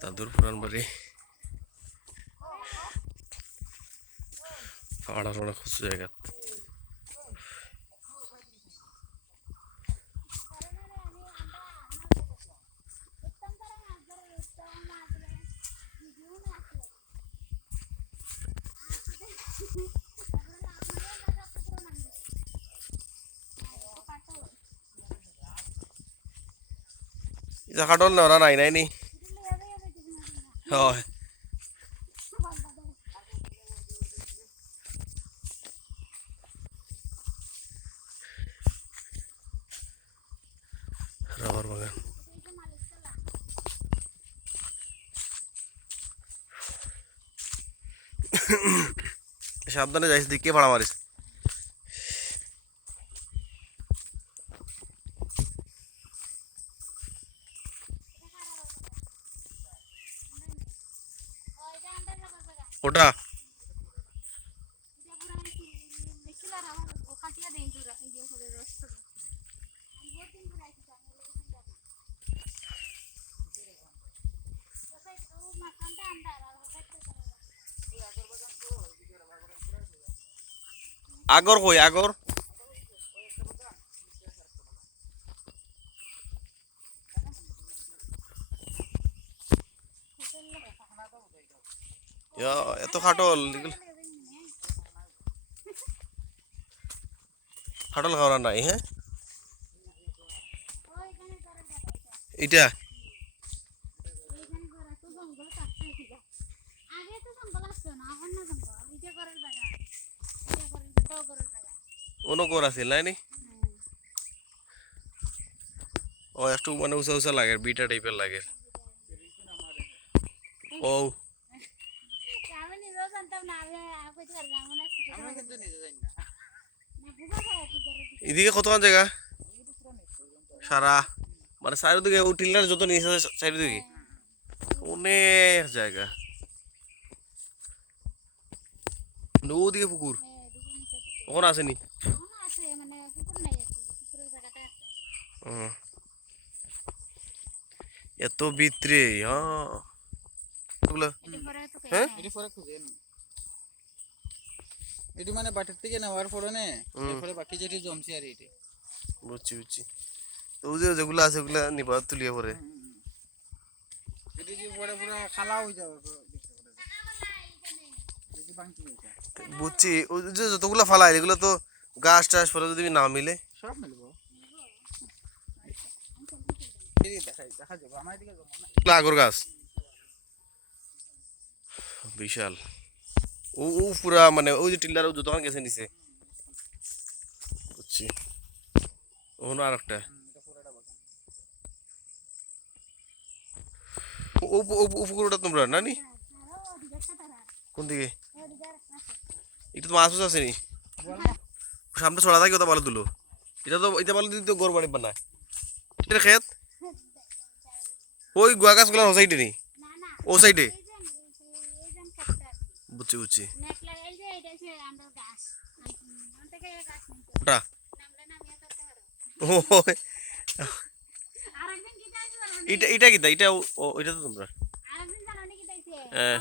দাদুর পুরান বাড়ি পাহাড়ের অনেক উঁচু জায়গা। খাটল না ওরা নাই নাই নি হয় রাবার বাগান। সাবধানে যাইস, দিকে ভাড়া মারিস। ওটা আগর কই আগর এত খাটল খাটল খাওয়া নাই। হ্যাঁ এটা অন্য গর আছিল নাই নি? ও একটু মানে উঁচা উঁচা লাগে, বিটা টাইপের লাগে। ও এদিকে কতক্ষণ জায়গা সারা মানে চারিদিকে টিল্লার যত নিচে আছে চারিদিকে অনেক জায়গা। ওদিকে পুকুর ওখানে আসেনি? এত ভিতরে হ্যাঁ এটি মানে বাটের থেকে নেওয়ার পরে নে এরপরে বাকি যেটি জমছে আর এটি বুঝছি বুঝছি। ওই যে যেগুলো আছে ওগুলা নিবা তুলিয়ে পরে এটি যে পরে পুরো খালা হয়ে যাবে। বুঝছি। ওই যে যতগুলো ফালাই এগুলো তো গাছ টাছ পরে যদি না মিলে সব মিলবো। দেখা যাবে আমার দিকে আগর গাছ বিশাল। ও ও পুরা মানে ওই যে টিল্লার যতক্ষণ গেছে নিচে বুঝছি। ওখানে আর একটা পুকুরটা তোমরা না নি? কোন দিকে? এটা তো মাছ আছে নি সামনে ছড়া থাকে ওটা ভালো তুলো। এটা ভালো দিতে গড় বাড়ি বানায় এটা খেত ওই গুয়া গাছগুলো ও সাইডে নি ও সাইডে বুঝছি বুঝছি। ওটা এটা এটা কি এটা ওইটা তো তোমরা হ্যাঁ